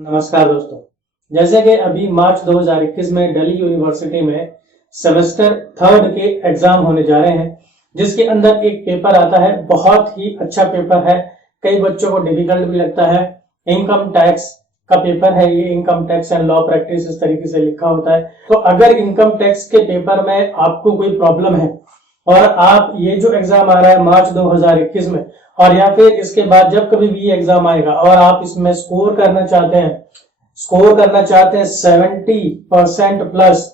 नमस्कार दोस्तों। जैसे कि अभी मार्च 2021 में दिल्ली यूनिवर्सिटी में सेमेस्टर थर्ड के एग्जाम होने जा रहे हैं, जिसके अंदर एक पेपर आता है। बहुत ही अच्छा पेपर है, कई बच्चों को डिफिकल्ट भी लगता है। इनकम टैक्स का पेपर है ये। Income tax and law practice इस तरीके से लिखा होता है। तो अगर इनकम टैक्स के पेपर में आपको कोई प्रॉब्लम है और आप ये जो एग्जाम आ रहा है मार्च 2021 में, और या फिर इसके बाद जब कभी भी एग्जाम आएगा और आप इसमें स्कोर करना चाहते हैं 70% प्लस,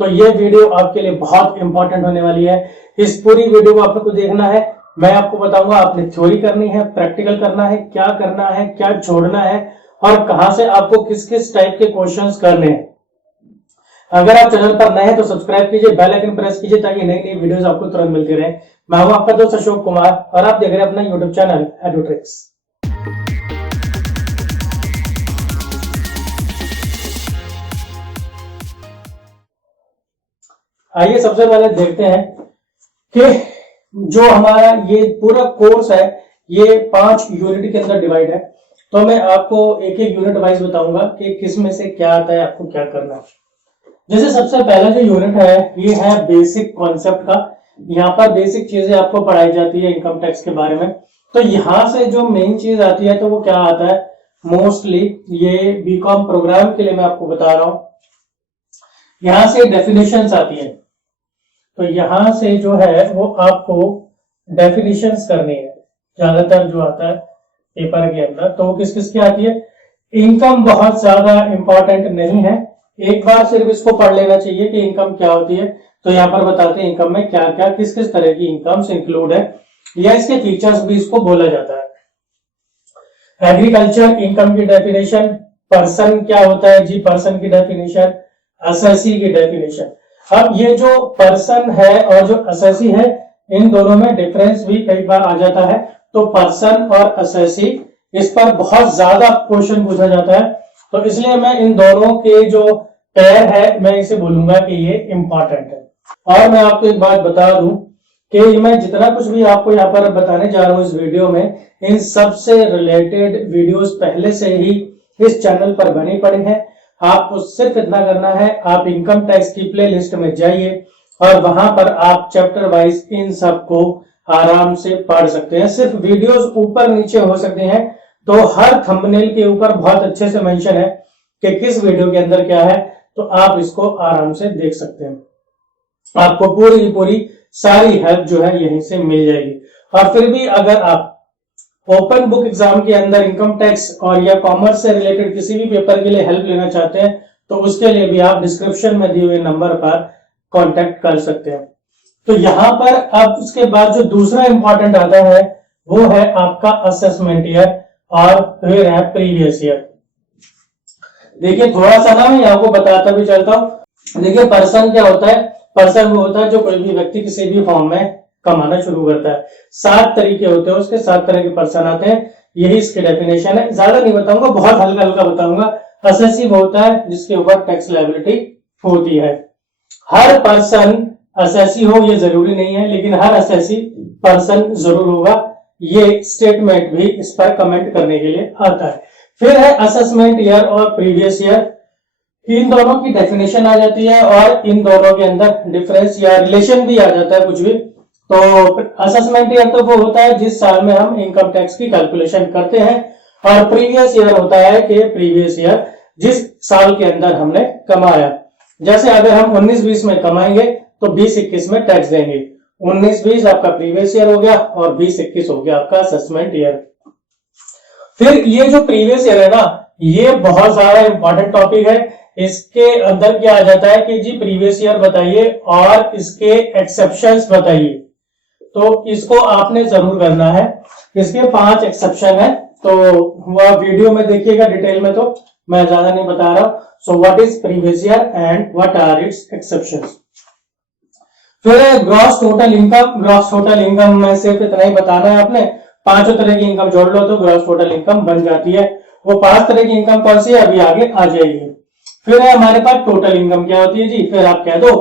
तो ये वीडियो आपके लिए बहुत इंपॉर्टेंट होने वाली है। इस पूरी वीडियो को आपको देखना है। मैं आपको बताऊंगा आपने थ्योरी करनी है, प्रैक्टिकल करना है, क्या करना है, क्या छोड़ना है और कहां से आपको किस किस टाइप के क्वेश्चंस करने हैं। अगर आप चैनल पर नए हैं तो सब्सक्राइब कीजिए, बेल आइकन प्रेस कीजिए ताकि नई नई वीडियोस आपको तुरंत मिलती रहे। मैं हूं आपका दोस्त अशोक कुमार और आप देख रहे हैं अपना यूट्यूब चैनल एडुट्रिक्स। आइए सबसे पहले देखते हैं कि जो हमारा ये पूरा कोर्स है ये 5 यूनिट के अंदर डिवाइड है। तो मैं आपको एक एक यूनिट वाइज बताऊंगा कि किस में से क्या आता है, आपको क्या करना है। जैसे सबसे पहला जो यूनिट है ये है बेसिक कॉन्सेप्ट का। यहाँ पर बेसिक चीजें आपको पढ़ाई जाती है इनकम टैक्स के बारे में। तो यहाँ से जो मेन चीज आती है तो वो क्या आता है, मोस्टली ये बीकॉम प्रोग्राम के लिए मैं आपको बता रहा हूं। यहाँ से डेफिनेशंस आती है, तो यहां से जो है वो आपको डेफिनेशंस करनी है ज्यादातर जो आता है पेपर के अंदर। तो किस किस की आती है। इनकम बहुत ज्यादा इंपॉर्टेंट नहीं है, एक बार सिर्फ इसको पढ़ लेना चाहिए कि इनकम क्या होती है। तो यहाँ पर बताते हैं इनकम में क्या क्या किस किस तरह की इनकम्स इंक्लूड है या इसके फीचर्स भी इसको बोला जाता है। एग्रीकल्चर इनकम की डेफिनेशन, पर्सन क्या होता है जी, पर्सन की डेफिनेशन, असेसी की डेफिनेशन। अब ये जो पर्सन है और जो असेसी है इन दोनों में डिफरेंस भी कई बार आ जाता है। तो पर्सन और असेसी इस पर बहुत ज्यादा क्वेश्चन पूछा जाता है, तो इसलिए मैं इन दोनों के जो पेयर है मैं इसे बोलूंगा कि ये इंपॉर्टेंट है। और मैं आपको एक बात बता दूं कि मैं जितना कुछ भी आपको यहाँ पर बताने जा रहा हूँ इस वीडियो में, इन सबसे रिलेटेड वीडियोस पहले से ही इस चैनल पर बनी पड़ी हैं। आपको सिर्फ इतना करना है, आप इनकम टैक्स की प्ले लिस्ट में जाइए और वहां पर आप चैप्टर वाइज इन सबको आराम से पढ़ सकते हैं। सिर्फ वीडियोस ऊपर नीचे हो सकते हैं, तो हर थंबनेल के ऊपर बहुत अच्छे से मेंशन है कि किस वीडियो के अंदर क्या है, तो आप इसको आराम से देख सकते हैं। आपको पूरी की पूरी सारी हेल्प जो है यहीं से मिल जाएगी। और फिर भी अगर आप ओपन बुक एग्जाम के अंदर इनकम टैक्स और या कॉमर्स से रिलेटेड किसी भी पेपर के लिए हेल्प लेना चाहते हैं तो उसके लिए भी आप डिस्क्रिप्शन में दिए हुए नंबर पर कांटेक्ट कर सकते हैं। तो यहां पर अब उसके बाद जो दूसरा इंपॉर्टेंट आता है वो है आपका असेसमेंट ईयर और फिर है प्रीवियस ईयर। देखिए थोड़ा सा ना मैं आपको बताता भी चलता हूं। देखिए पर्सन क्या होता है, पर्सन वो होता है जो कोई भी व्यक्ति किसी भी फॉर्म में कमाना शुरू करता है। 7 तरीके होते हैं उसके, 7 तरह के पर्सन आते हैं, यही इसकी डेफिनेशन है। ज्यादा नहीं बताऊंगा, बहुत हल्का हल्का बताऊंगा। असेसी वो होता है जिसके ऊपर टैक्स लायबिलिटी होती है। हर पर्सन असेसी हो ये जरूरी नहीं है, लेकिन हर असेसी पर्सन जरूर होगा। ये स्टेटमेंट भी इस पर कमेंट करने के लिए आता है। फिर है असेसमेंट ईयर और प्रीवियस ईयर। इन दोनों की डेफिनेशन आ जाती है और इन दोनों के अंदर डिफरेंस या रिलेशन भी आ जाता है कुछ भी। तो असेसमेंट ईयर तो वो होता है जिस साल में हम इनकम टैक्स की कैलकुलेशन करते हैं, और प्रीवियस ईयर होता है कि प्रीवियस ईयर जिस साल के अंदर हमने कमाया। जैसे अगर हम 19-20 में कमाएंगे तो 20-21 में टैक्स देंगे। 19-20 आपका प्रीवियस ईयर हो गया और 20-21 हो गया आपका असेसमेंट ईयर। फिर ये जो प्रीवियस ईयर है ना, ये बहुत ज्यादा इंपॉर्टेंट टॉपिक है। इसके अंदर क्या आ जाता है कि जी प्रीवियस ईयर बताइए और इसके एक्सेप्शंस बताइए। तो इसको आपने जरूर करना है। इसके 5 एक्सेप्शन है, तो वह वीडियो में देखिएगा डिटेल में, तो मैं ज्यादा नहीं बता रहा। So what is previous year and what are its exceptions. फिर gross total income. Gross total income में सिर्फ इतना ही बताना है आपने, 5 तरह की इनकम जोड़ लो तो ग्रॉस टोटल इनकम बन जाती है। वो 5 तरह की इनकम कौन सी है अभी आगे आ जाएगी। फिर है हमारे पास टोटल इनकम क्या होती है जी। फिर आप कह दो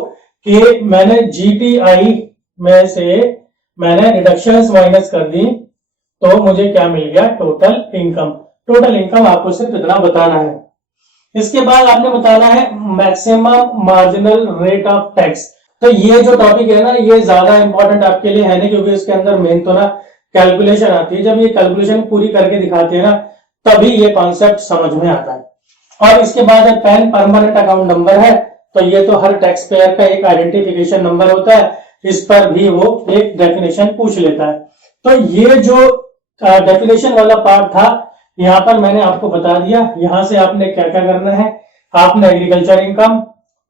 कि मैंने जीटीआई में से मैंने डिडक्शंस माइनस कर दी तो मुझे क्या मिल गया, टोटल इनकम। टोटल इनकम आपको सिर्फ इतना बताना है। इसके बाद आपने बताना है maximum marginal rate of tax. तो ये जो टॉपिक है ना, ये ज्यादा इंपॉर्टेंट आपके लिए है नहीं, क्योंकि इसके अंदर मेन तो ना कैलकुलेशन आती है। जब ये कैलकुलेशन पूरी करके दिखाते हैं ना, तभी ये कॉन्सेप्ट समझ में आता है। और इसके बाद पैन परमानेंट अकाउंट नंबर है, तो ये तो हर टैक्स पेयर का एक आइडेंटिफिकेशन नंबर होता है, इस पर भी वो एक डेफिनेशन पूछ लेता है। तो ये जो डेफिनेशन वाला पार्ट था, यहां पर मैंने आपको बता दिया। यहां से आपने क्या क्या करना है, आपने agriculture income,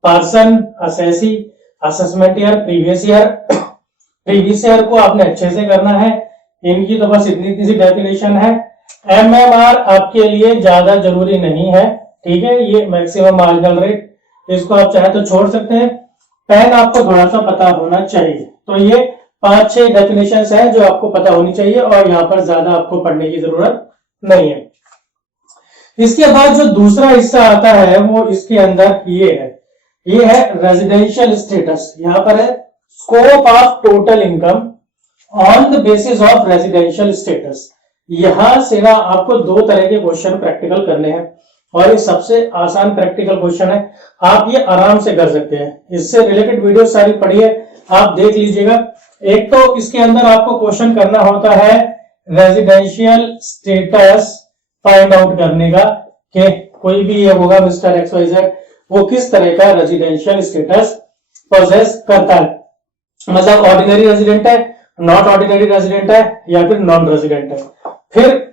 person, assessee, assessment year, previous year को आपने अच्छे से करना है। इनकी तो बस इतनी सी डेफिनेशन है। एमएमआर आपके लिए ज्यादा जरूरी नहीं है, ठीक है, ये मैक्सिमम मार्जिनल रेट, इसको आप चाहे तो छोड़ सकते हैं। पैन आपको थोड़ा सा पता होना चाहिए। तो ये 5-6 डेफिनेशंस हैं जो आपको पता होनी चाहिए, और यहाँ पर ज्यादा आपको पढ़ने की जरूरत नहीं है। इसके बाद जो दूसरा हिस्सा आता है वो इसके अंदर ये है रेजिडेंशियल स्टेटस। यहाँ पर है scope of total income on the basis of residential status. यहां से ना आपको 2 तरह के क्वेश्चन प्रैक्टिकल करने हैं, और ये सबसे आसान प्रैक्टिकल क्वेश्चन है, आप ये आराम से कर सकते हैं। इससे रिलेटेड वीडियो सारी पढ़िए, आप देख लीजिएगा। एक तो इसके अंदर आपको क्वेश्चन करना होता है रेजिडेंशियल स्टेटस फाइंड आउट करने का, कि कोई भी ये होगा मिस्टर XYZ, वो किस तरह का रेजिडेंशियल स्टेटस पोजेस करता है, मतलब ऑर्डिनरी रेजिडेंट है, नॉट ऑर्डिनरी रेजिडेंट है, या फिर नॉन रेजिडेंट है। फिर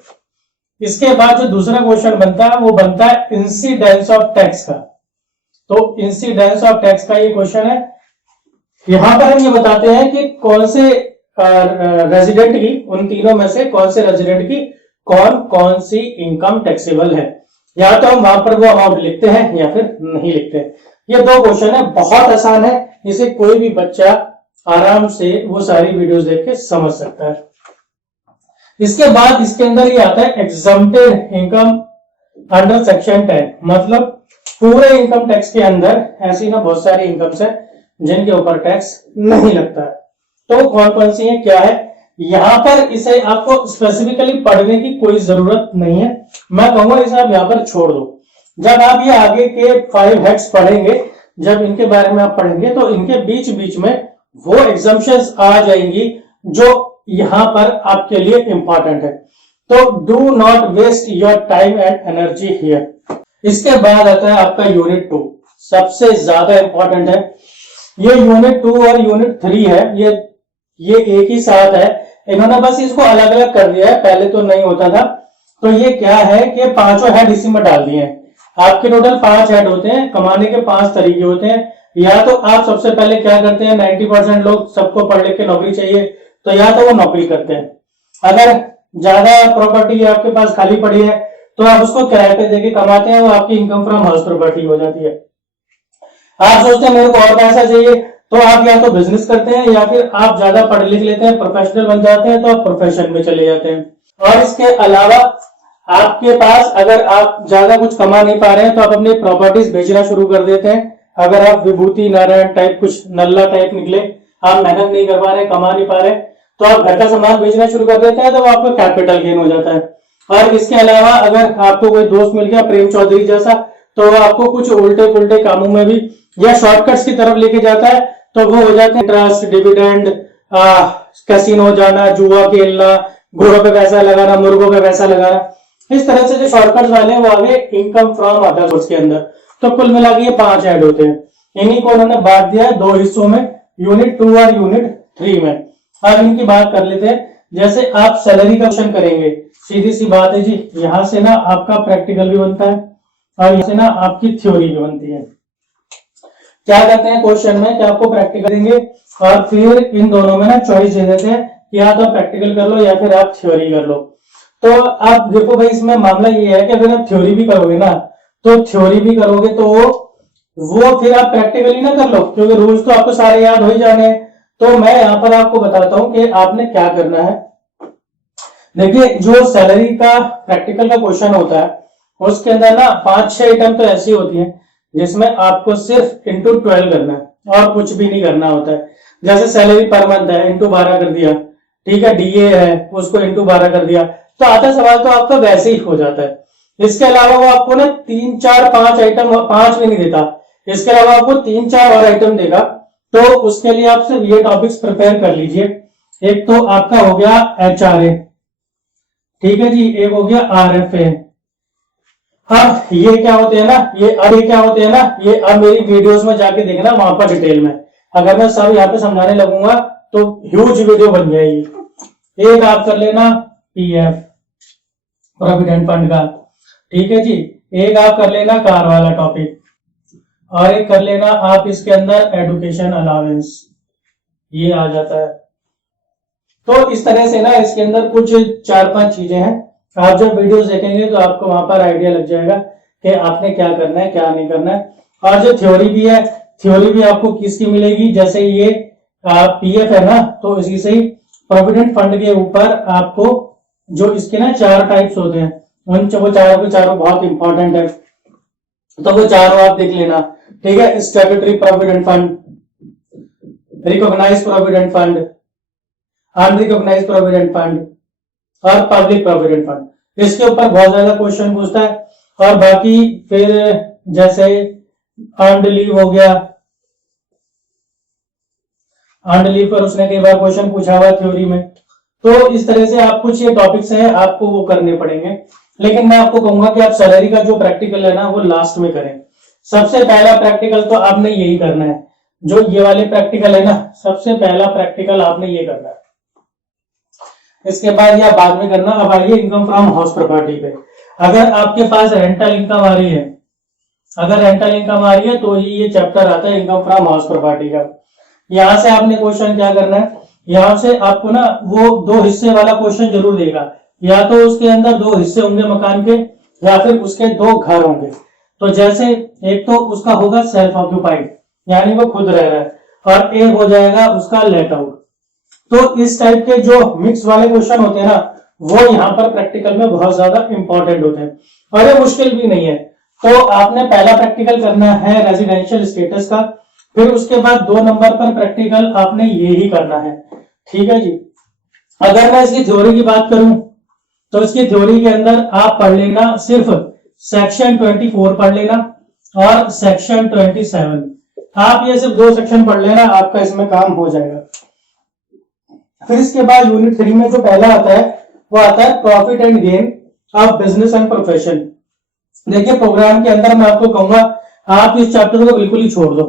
इसके बाद जो दूसरा क्वेश्चन बनता है वो बनता है इंसिडेंस ऑफ टैक्स का। तो इंसिडेंस ऑफ टैक्स का ये क्वेश्चन है। यहां पर हम ये बताते हैं कि कौन से रेजिडेंट की, उन तीनों में से कौन से रेजिडेंट की कौन सी इनकम टैक्सेबल है, या तो हम वहां पर वो अमाउंट लिखते हैं या फिर नहीं लिखते हैं। ये 2 क्वेश्चन है, बहुत आसान है, इसे कोई भी बच्चा आराम से वो सारी वीडियोस देख के समझ सकता है। इसके बाद इसके अंदर ये आता है एग्जम्प्टेड इनकम अंडर सेक्शन 10, मतलब पूरे इनकम टैक्स के अंदर ऐसी ना बहुत सारी इनकम्स है जिनके ऊपर टैक्स नहीं लगता है। तो कौन कौन सी है, क्या है, यहां पर इसे आपको स्पेसिफिकली पढ़ने की कोई जरूरत नहीं है। मैं कहूंगा इसे आप यहां पर छोड़ दो। जब आप ये आगे के 5 हेड्स पढ़ेंगे, जब इनके बारे में आप पढ़ेंगे, तो इनके बीच बीच में वो एग्जम्पशंस आ जाएंगी जो यहां पर आपके लिए इंपॉर्टेंट है। तो do not waste your time and energy here. इसके बाद आता है आपका यूनिट 2, सबसे ज्यादा इंपॉर्टेंट है। ये यूनिट 2 और यूनिट 3 है, ये एक ही साथ है, इन्होंने बस इसको अलग अलग कर दिया है, पहले तो नहीं होता था। तो ये क्या है कि 5 हेड इसी में डाल दिए हैं। आपके टोटल 5 हेड होते हैं, कमाने के 5 तरीके होते हैं। या तो आप सबसे पहले क्या करते हैं, 90% लोग, सबको पढ़ लिख के नौकरी चाहिए, तो या तो वो नौकरी करते हैं। अगर ज्यादा प्रॉपर्टी आपके पास खाली पड़ी है तो आप उसको किराए पे देके कमाते हैं, वो आपकी इनकम फ्रॉम हाउस प्रॉपर्टी हो जाती है। आप सोचते हैं मेरे को और पैसा चाहिए, तो आप या तो बिजनेस करते हैं, या फिर आप ज्यादा पढ़ लिख लेते हैं, प्रोफेशनल बन जाते हैं, तो आप प्रोफेशन में चले जाते हैं। और इसके अलावा आपके पास अगर आप ज्यादा कुछ कमा नहीं पा रहे हैं, तो आप अपनी प्रॉपर्टीज बेचना शुरू कर देते हैं। अगर आप विभूति नारायण टाइप, कुछ नल्ला टाइप निकले, आप मेहनत नहीं कर पा रहे, कमा नहीं पा रहे, तो आप घर का सामान बेचना शुरू कर देते हैं, तो आपको कैपिटल गेन हो जाता है। और इसके अलावा अगर आपको कोई दोस्त मिल गया प्रेम चौधरी जैसा, तो वो आपको कुछ उल्टे पुल्टे कामों में भी या शॉर्टकट्स की तरफ लेके जाता है, तो वो हो जाते हैं इंटरेस्ट, डिविडेंड, कैसीनो जाना, जुआ खेलना, घोड़ों पे पैसा लगाना, मुर्गों पे पैसा लगाना। इस तरह से जो शॉर्टकट्स वाले हैं वो आगे इनकम फ्रॉम अदर सोर्स के अंदर। तो कुल मिला के ये 5 ऐड होते हैं। इन्हीं को उन्होंने बांट दिया है 2 हिस्सों में, यूनिट 2 और यूनिट 3 में। अब इनकी बात कर लेते हैं। जैसे आप सैलरी का क्वेश्चन करेंगे, सीधी सी बात है जी, यहां से ना आपका प्रैक्टिकल भी बनता है और यहां से ना आपकी थ्योरी भी बनती है। क्या करते हैं क्वेश्चन में कि आपको प्रैक्टिकल देंगे और फिर इन दोनों में ना चॉइस दे देते हैं कि या तो प्रैक्टिकल कर लो या फिर आप थ्योरी कर लो। तो आप देखो भाई, इसमें मामला ये है कि अगर आप थ्योरी भी करोगे ना, तो थ्योरी भी करोगे तो वो फिर आप प्रैक्टिकली ना कर लो, क्योंकि रूल्स तो आपको सारे याद हो ही जाने हैं। तो मैं यहां पर आपको बताता हूं कि आपने क्या करना है। देखिए, जो सैलरी का प्रैक्टिकल का क्वेश्चन होता है, उसके अंदर ना 5-6 आइटम तो ऐसी होती है जिसमें आपको सिर्फ इंटू 12 करना है और कुछ भी नहीं करना होता है। जैसे सैलरी पर मंथ है, इंटू 12 कर दिया, ठीक है, डीए है, उसको इंटू 12 कर दिया, तो आता सवाल तो आपका वैसे ही हो जाता है। इसके अलावा वो आपको ना 3 4 5 आइटम, 5 भी नहीं देता, इसके अलावा आपको 3 4 और आइटम देगा। तो उसके लिए आप सिर्फ ये टॉपिक्स प्रिपेयर कर लीजिए। एक तो आपका हो गया HRA, ठीक है जी, एक हो गया RFA। अब ये क्या होते हैं ना, ये अब मेरी वीडियोस में जाके देखना वहां पर डिटेल में। अगर मैं सब यहाँ पे समझाने लगूंगा तो ह्यूज वीडियो बन जाएगी। एक आप कर लेना PF, प्रोविडेंट फंड का, ठीक है जी। एक आप कर लेना कार वाला टॉपिक, और एक कर लेना आप इसके अंदर एडुकेशन अलावेंस, ये आ जाता है। तो इस तरह से ना इसके अंदर कुछ 4-5 चीजें हैं। आप जब वीडियोस देखेंगे तो आपको वहां पर आइडिया लग जाएगा कि आपने क्या करना है क्या नहीं करना है। और जो थ्योरी भी है, थ्योरी भी आपको किसकी मिलेगी, जैसे ये PF है ना, तो इसी से ही प्रोविडेंट फंड के ऊपर आपको जो इसके ना 4 टाइप्स होते हैं, उन वो चारों के चारों बहुत इंपॉर्टेंट है, तो वो चारों आप देख लेना, ठीक है। Statutory provident fund, recognised provident fund, unrecognised provident fund और पब्लिक प्रोविडेंट फंड। इसके ऊपर बहुत ज्यादा क्वेश्चन पूछता है। और बाकी फिर जैसे अर्नड लीव हो गया, अर्नड लीव पर उसने कई बार क्वेश्चन पूछा हुआ थ्योरी में। तो इस तरह से आप कुछ ये टॉपिक्स हैं आपको वो करने पड़ेंगे। लेकिन मैं आपको कहूंगा कि आप सैलरी का जो प्रैक्टिकल है ना वो लास्ट में करें। सबसे पहला प्रैक्टिकल तो आपने यही करना है, जो ये वाले प्रैक्टिकल है ना, सबसे पहला प्रैक्टिकल आपने ये करना है। इसके बाद या बाद में करना। अब आइए इनकम फ्रॉम हाउस प्रॉपर्टी पे। अगर आपके पास रेंटल इनकम आ रही है, अगर रेंटल इनकम आ रही है तो ये चैप्टर आता है इनकम फ्रॉम हाउस प्रॉपर्टी का। यहां से आपने क्वेश्चन क्या करना है, यहां से आपको ना वो 2 हिस्से वाला क्वेश्चन जरूर देगा। या तो उसके अंदर 2 हिस्से होंगे मकान के, या फिर उसके 2 घर होंगे। तो जैसे एक तो उसका होगा सेल्फ ऑक्यूपाइड, यानी वो खुद रह रहा है, और एक हो जाएगा उसका लेट आउट। तो इस टाइप के जो मिक्स वाले क्वेश्चन होते हैं ना, वो यहाँ पर प्रैक्टिकल में बहुत ज्यादा इंपॉर्टेंट होते हैं, और ये मुश्किल भी नहीं है। तो आपने पहला प्रैक्टिकल करना है रेजिडेंशियल स्टेटस का, फिर उसके बाद 2 नंबर पर प्रैक्टिकल आपने ये ही करना है, ठीक है जी। अगर मैं इसकी थ्योरी की बात करूं तो इसकी थ्योरी के अंदर आप पढ़ लेना सिर्फ सेक्शन 24 पढ़ लेना और सेक्शन 27। आप ये सिर्फ 2 सेक्शन पढ़ लेना, आपका इसमें काम हो जाएगा। फिर इसके बाद यूनिट 3 में जो पहला आता है वो आता है profit and gain of business and profession. देखिए प्रोग्राम के अंदर मैं आपको कहूंगा आप इस चैप्टर को बिल्कुल ही छोड़ दो,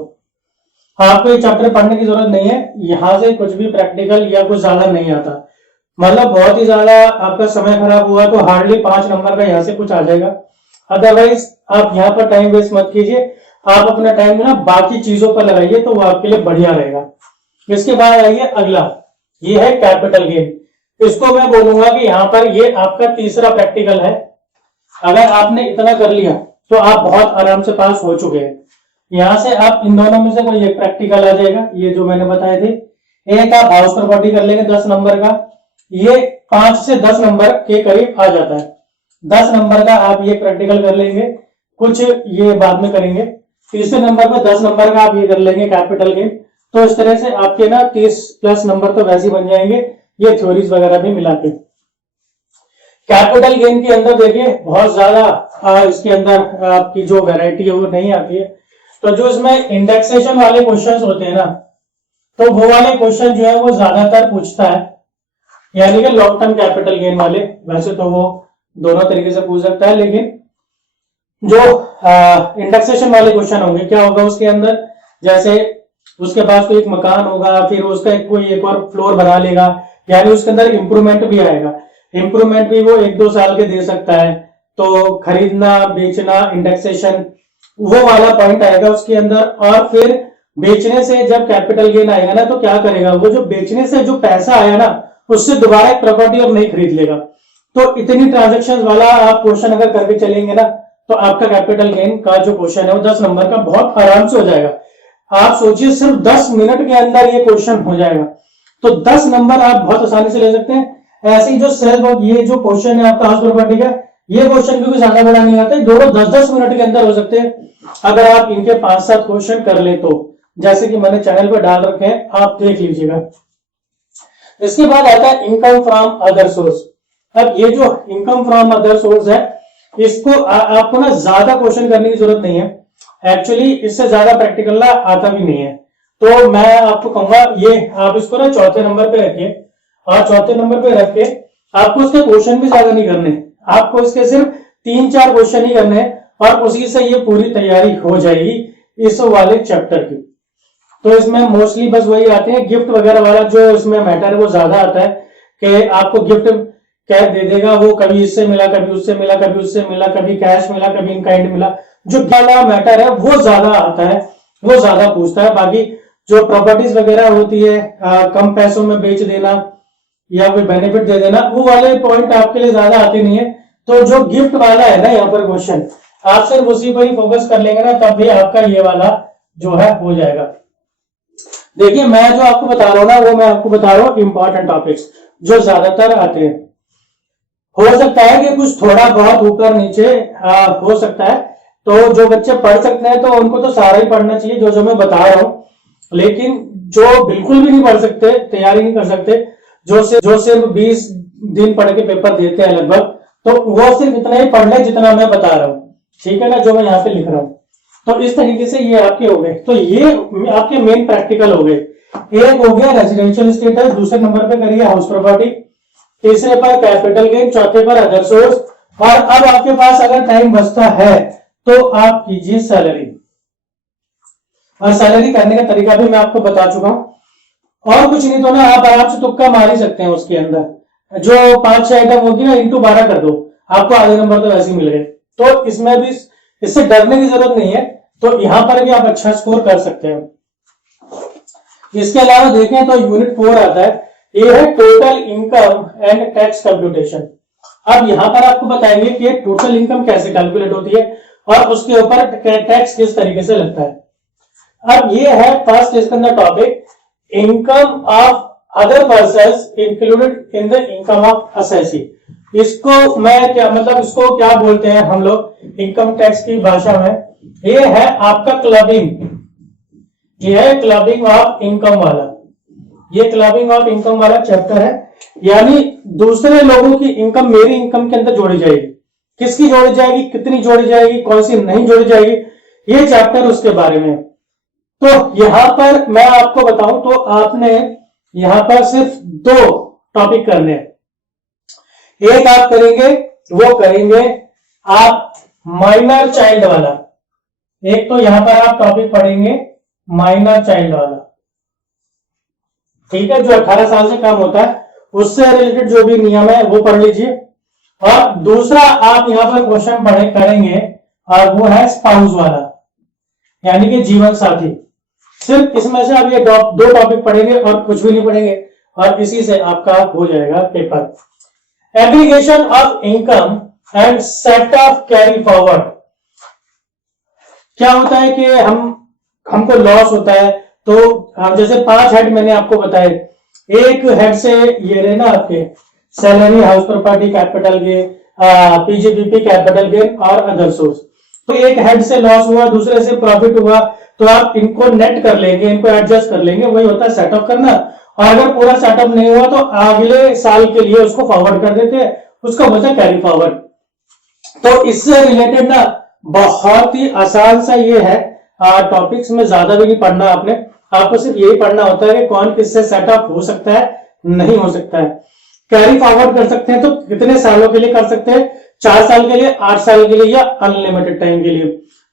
आपको ये चैप्टर पढ़ने की जरूरत नहीं है। यहां से कुछ भी प्रैक्टिकल या कुछ ज्यादा नहीं आता, मतलब बहुत ही ज्यादा आपका समय खराब हुआ तो हार्डली 5 नंबर का यहाँ से कुछ आ जाएगा। अदरवाइज आप यहाँ पर टाइम वेस्ट मत कीजिए, आप अपना टाइम ना बाकी चीजों पर लगाइए, तो वो आपके लिए बढ़िया रहेगा। इसके बाद आइए अगला, ये है कैपिटल गेन। इसको मैं बोलूंगा कि यहाँ पर ये आपका तीसरा प्रैक्टिकल है। अगर आपने इतना कर लिया तो आप बहुत आराम से पास हो चुके हैं। यहां से आप इन दोनों में से कोई एक प्रैक्टिकल आ जाएगा, ये जो मैंने बताए थे। एक आप हाउस प्रॉपर्टी कर लेंगे 10 नंबर का, ये 5 से 10 नंबर के करीब आ जाता है। 10 नंबर का आप ये प्रैक्टिकल कर लेंगे, कुछ ये बाद में करेंगे। तीसरे नंबर पर 10 नंबर का आप ये कर लेंगे कैपिटल गेन। तो इस तरह से आपके ना 30+ नंबर तो वैसे ही बन जाएंगे, ये थ्योरीज वगैरह भी मिला के। कैपिटल गेन के अंदर देखिए बहुत ज्यादा इसके अंदर आपकी जो वैरायटी है वो नहीं आती है। तो जो इसमें इंडेक्सेशन वाले क्वेश्चंस होते हैं ना, तो वो वाले क्वेश्चन जो है वो ज्यादातर पूछता है, यानी कि लॉन्ग टर्म कैपिटल गेन वाले। वैसे तो वो दोनों तरीके से पूछ सकता है, लेकिन जो इंडेक्सेशन वाले क्वेश्चन होंगे, क्या होगा उसके अंदर, जैसे उसके पास कोई एक मकान होगा, फिर उसका कोई एक और फ्लोर बना लेगा, यानी उसके अंदर इंप्रूवमेंट भी आएगा। इंप्रूवमेंट भी वो 1-2 साल के दे सकता है। तो खरीदना बेचना इंडेक्सेशन वो वाला पॉइंट आएगा उसके अंदर। और फिर बेचने से जब कैपिटल गेन आएगा ना, तो क्या करेगा वो, जो बेचने से जो पैसा आया ना उससे दोबारा एक प्रॉपर्टी और नहीं खरीद लेगा। तो इतनी ट्रांजेक्शन वाला आप क्वेश्चन अगर करके चलेंगे ना, तो आपका कैपिटल गेन का जो क्वेश्चन है वो 10 नंबर का बहुत आराम से हो जाएगा। आप सोचिए सिर्फ 10 मिनट के अंदर ये क्वेश्चन हो जाएगा, तो 10 नंबर आप बहुत आसानी से ले सकते हैं। ऐसे ही जो सेल्फ और ये जो क्वेश्चन है आपका हाउस प्रॉपर्टी का, ये क्वेश्चन क्योंकि ज्यादा बड़ा नहीं आता है, दोनों 10-10 मिनट के अंदर हो सकते हैं अगर आप इनके 5-7 क्वेश्चन कर ले तो, जैसे कि मैंने चैनल पर डाल रखे हैं, आप देख लीजिएगा। इसके बाद आता है इनकम फ्रॉम अदर सोर्स। अब ये जो इनकम फ्रॉम अदर सोर्स है, इसको आपको ना ज्यादा क्वेश्चन करने की जरूरत नहीं है। एक्चुअली इससे ज्यादा प्रैक्टिकल ना आता भी नहीं है। तो मैं आपको कहूंगा ये आप इसको ना चौथे नंबर पे रखिए, और चौथे नंबर पे रख के आपको इसके क्वेश्चन भी ज्यादा नहीं करने, आपको इसके सिर्फ 3-4 क्वेश्चन ही करने हैं और उसी से ये पूरी तैयारी हो जाएगी इस वाले चैप्टर की। तो इसमें मोस्टली बस वही आते हैं गिफ्ट वगैरह वाला, जो इसमें मैटर है वो ज्यादा आता है कि आपको गिफ्ट क्या दे देगा, वो कभी इससे मिला, कभी उससे मिला, कभी उससे मिला, कभी कैश मिला, कभी इन काइंड मिला, जो वाला मैटर है वो ज्यादा आता है, वो ज्यादा पूछता है। बाकी जो प्रॉपर्टीज वगैरह होती है, कम पैसों में बेच देना या कोई बेनिफिट दे देना, वो वाले पॉइंट आपके लिए ज्यादा आते नहीं है। तो जो गिफ्ट वाला है ना यहाँ पर क्वेश्चन, आप सिर्फ उसी पर ही फोकस कर लेंगे ना, तब भी आपका ये वाला जो है हो जाएगा। देखिए मैं जो आपको बता रहा हूँ ना, वो मैं आपको बता रहा हूँ इंपॉर्टेंट टॉपिक्स जो ज्यादातर आते हैं। हो सकता है कि कुछ थोड़ा बहुत ऊपर नीचे हो सकता है, तो जो बच्चे पढ़ सकते हैं तो उनको तो सारा ही पढ़ना चाहिए जो जो मैं बता रहा हूँ। लेकिन जो बिल्कुल भी नहीं पढ़ सकते, तैयारी नहीं कर सकते, जो सिर्फ 20 दिन पढ़ के पेपर देते हैं लगभग, तो वो सिर्फ इतना ही पढ़ ले जितना मैं बता रहा हूँ, ठीक है ना, जो मैं यहाँ पे लिख रहा हूँ। तो इस तरीके से ये आपके हो गए। तो ये आपके मेन प्रैक्टिकल हो गए। एक हो गया रेजिडेंशियल स्टेटस, दूसरे नंबर पे करिए हाउस प्रॉपर्टी, तीसरे पर कैपिटल गेन, चौथे पर अदर सोर्स, और अब आपके पास अगर टाइम बचता है तो आप कीजिए सैलरी। और सैलरी करने का तरीका भी मैं आपको बता चुका हूं। और कुछ नहीं तो ना आप आराम से तुक्का मार ही सकते हैं उसके अंदर, जो 5-6 आइटम होगी ना इंटू 12 कर दो, आपको आधे नंबर तो वैसे ही मिल गए। तो इसमें भी इससे डरने की जरूरत नहीं है, तो यहां पर भी आप अच्छा स्कोर कर सकते हैं। इसके अलावा देखें तो यूनिट 4 आता है, ये है total income and tax calculation. अब यहां पर आपको बताएंगे कि टोटल इनकम कैसे कैलकुलेट होती है और उसके ऊपर टैक्स किस तरीके से लगता है। अब ये है फर्स्ट इसके अंदर topic, income of other persons included in the income of assessee. इसको मैं क्या मतलब, इसको क्या बोलते हैं हम लोग इनकम टैक्स की भाषा में, ये है आपका क्लबिंग, ये है क्लबिंग ऑफ इनकम वाला, ये क्लबिंग ऑफ इनकम वाला चैप्टर है। यानी दूसरे लोगों की इनकम मेरी इनकम के अंदर जोड़ी जाएगी, किसकी जोड़ी जाएगी, कितनी जोड़ी जाएगी, कौन सी नहीं जोड़ी जाएगी, ये चैप्टर उसके बारे में। तो यहां पर मैं आपको बताऊं तो आपने यहां पर सिर्फ 2 टॉपिक करने हैं। एक आप करेंगे, वो करेंगे आप माइनर चाइल्ड वाला, एक तो यहां पर आप टॉपिक पढ़ेंगे माइनर चाइल्ड वाला, ठीक है, जो 18 साल से कम होता है उससे रिलेटेड जो भी नियम है वो पढ़ लीजिए। और दूसरा आप यहां पर क्वेश्चन पढ़े करेंगे और वो है स्पाउस वाला, यानी कि जीवन साथी। सिर्फ इसमें से आप ये 2 टॉपिक पढ़ेंगे और कुछ भी नहीं पढ़ेंगे, और इसी से आपका हो जाएगा paper. Aggregation of income and set of carry forward. क्या होता है कि हमको लॉस होता है, तो जैसे 5 हेड मैंने आपको बताए, एक हेड से ये रहे ना आपके salary, house property, capital gain, PGBP, capital gain और अदर सोर्स। तो एक हेड से लॉस हुआ, दूसरे से प्रॉफिट हुआ, तो आप इनको नेट कर लेंगे, इनको एडजस्ट कर लेंगे, वही होता है सेटअप करना। और अगर पूरा सेटअप नहीं हुआ तो अगले साल के लिए उसको फॉरवर्ड कर देते हैं, उसको बोलते हैं कैरी फॉरवर्ड। तो इससे रिलेटेड ना बहुत ही आसान सा ये है, टॉपिक्स में ज्यादा भी नहीं पढ़ना आपने, आपको सिर्फ यही पढ़ना होता है कि कौन किससे सेटअप हो सकता है, नहीं हो सकता है। कैरी फॉरवर्ड कर सकते हैं तो कितने सालों के लिए कर सकते हैं, 4 साल के लिए, 8 साल के लिए या अनलिमिटेड टाइम के लिए।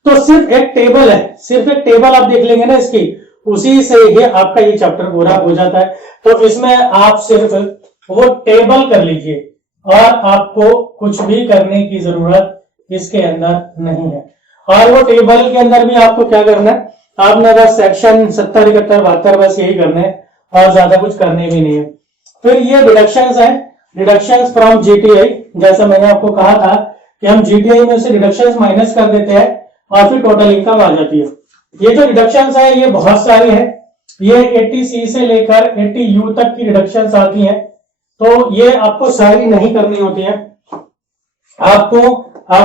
तो सिर्फ एक टेबल है, सिर्फ एक टेबल आप देख लेंगे ना इसकी, उसी से ही आपका ये चैप्टर पूरा हो जाता है। तो इसमें आप सिर्फ वो टेबल कर लीजिए और आपको कुछ भी करने की जरूरत इसके अंदर नहीं है। और वो टेबल के अंदर भी आपको क्या करना है, आपने बस सेक्शन 70, 71, 72 बस यही करने हैं और ज्यादा कुछ करने भी नहीं है। फिर ये डिडक्शंस है, डिडक्शंस फ्रॉम जीटीआई। जैसा मैंने आपको कहा था कि हम जीटीआई में से डिडक्शंस माइनस कर देते हैं और फिर टोटल इनकम आ जाती है। ये जो डिडक्शंस है ये बहुत सारी है, ये 80C से लेकर 80U तक की डिडक्शंस आती हैं, तो ये आपको सारी नहीं करनी होती है, आपको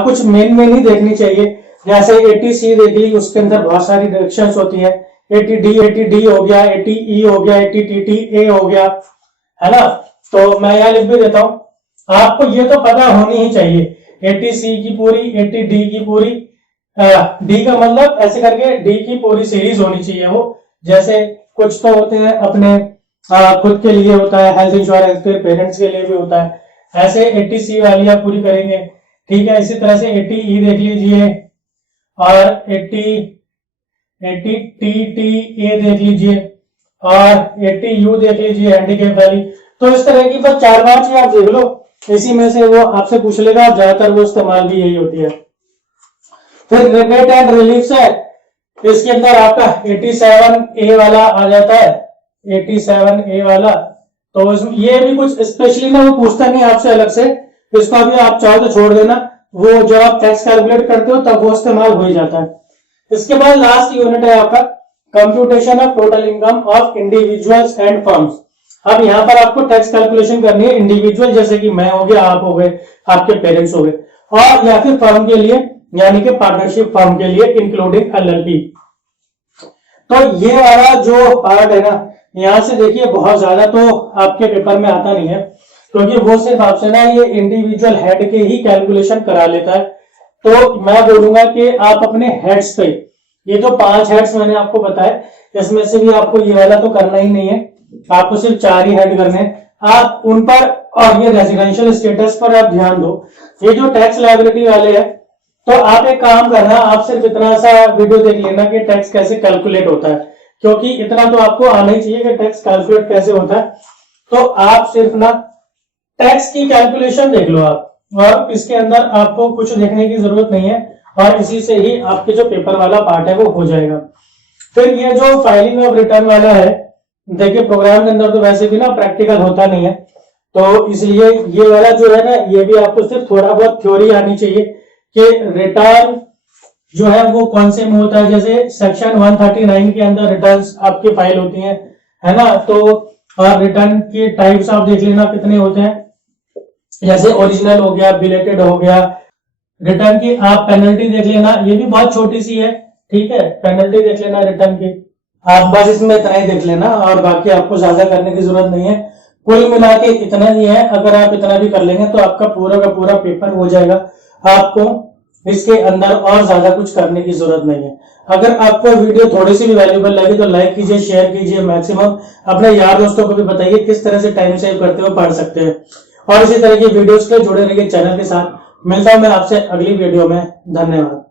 कुछ मेन ही देखनी चाहिए। जैसे 80C देख ली, उसके अंदर बहुत सारी डिडक्शंस होती है, 80D हो गया, 80E हो गया, 80TTA हो गया, है ना। तो मैं यहाँ लिख भी देता हूं, आपको ये तो पता होनी ही चाहिए 80C की पूरी, 80D की पूरी, डी का मतलब ऐसे करके डी की पूरी सीरीज होनी चाहिए वो। जैसे कुछ तो होते हैं अपने खुद के लिए होता है हेल्थ इंश्योरेंस, फिर पेरेंट्स के लिए भी होता है, ऐसे 80C वाली आप पूरी करेंगे। ठीक है, इसी तरह से 80E देख लीजिए और 80TTA देख लीजिए और 80U देख लीजिए हैंडीकैप वाली। तो इस तरह की बस 4-5 ही आप देख लो, इसी में से वो आपसे पूछ लेगा, ज्यादातर वो इस्तेमाल भी यही होती है। फिर रिबेट एंड रिलीफ है, इसके अंदर आपका 87A वाला आ जाता है, 87A वाला। तो ये भी कुछ स्पेशली ना वो पूछता नहीं आपसे अलग से, इसको अभी आप चाहो तो छोड़ देना, वो जब आप टैक्स कैलकुलेट करते हो तब वो इस्तेमाल हो ही जाता है। इसके बाद लास्ट यूनिट है आपका computation of total income of individuals and firms. अब यहाँ पर आपको टैक्स कैलकुलेशन करनी है इंडिविजुअल, जैसे कि मैं हो गया, आप हो गए, आपके पेरेंट्स हो गए, और या फिर फर्म के लिए यानी कि पार्टनरशिप फर्म के लिए इंक्लूडिंग एलएलपी। तो ये वाला जो पार्ट है ना, यहां से देखिए बहुत ज्यादा तो आपके पेपर में आता नहीं है, क्योंकि वो सिर्फ आपसे ना ये इंडिविजुअल हेड के ही कैलकुलेशन करा लेता है। तो मैं बोलूंगा कि आप अपने हेड्स पे, ये जो 5 हेड्स मैंने आपको बताया, इसमें से भी आपको ये वाला तो करना ही नहीं है, आपको सिर्फ 4 ही हेड करने हैं, आप उन पर और ये रेजिडेंशियल स्टेटस पर आप ध्यान दो। ये जो टैक्स लायबिलिटी वाले हैं, तो आप एक काम करना, आप सिर्फ इतना सा वीडियो देख लेना कि टैक्स कैसे कैलकुलेट होता है, क्योंकि इतना तो आपको आना ही चाहिए कि टैक्स कैलकुलेट कैसे होता है। तो आप सिर्फ ना टैक्स की कैलकुलेशन देख लो आप, और इसके अंदर आपको कुछ देखने की जरूरत नहीं है, और इसी से ही आपके जो पेपर वाला पार्ट है वो हो जाएगा। फिर ये जो फाइलिंग ऑफ रिटर्न वाला है, देखिए प्रोग्राम के अंदर तो वैसे भी ना प्रैक्टिकल होता नहीं है, तो इसलिए ये वाला जो है ना, ये भी आपको सिर्फ थोड़ा बहुत थ्योरी आनी चाहिए कि रिटर्न जो है वो कौन से में होता है। जैसे सेक्शन 139 के अंदर रिटर्न्स आपकी फाइल होती हैं, है ना। तो और रिटर्न के टाइप्स आप देख लेना कितने होते हैं, जैसे ओरिजिनल हो गया, बिलेटेड हो गया। रिटर्न की आप पेनल्टी देख लेना, ये भी बहुत छोटी सी है, ठीक है, पेनल्टी देख लेना रिटर्न की, आप बस इसमें इतना ही देख लेना, और बाकी आपको ज्यादा करने की जरूरत नहीं है। कुल मिला के इतना ही है, अगर आप इतना भी कर लेंगे तो आपका पूरा का पूरा पेपर हो जाएगा, आपको इसके अंदर और ज्यादा कुछ करने की जरूरत नहीं है। अगर आपको वीडियो थोड़ी सी भी वैल्यूएबल लगी तो लाइक कीजिए, शेयर कीजिए, मैक्सिमम अपने यार दोस्तों को भी बताइए किस तरह से टाइम सेव करते हुए पढ़ सकते हैं। और इसी तरह की वीडियोस के जुड़े रहिए चैनल के साथ। मिलता हूं मैं आपसे अगली वीडियो में, धन्यवाद।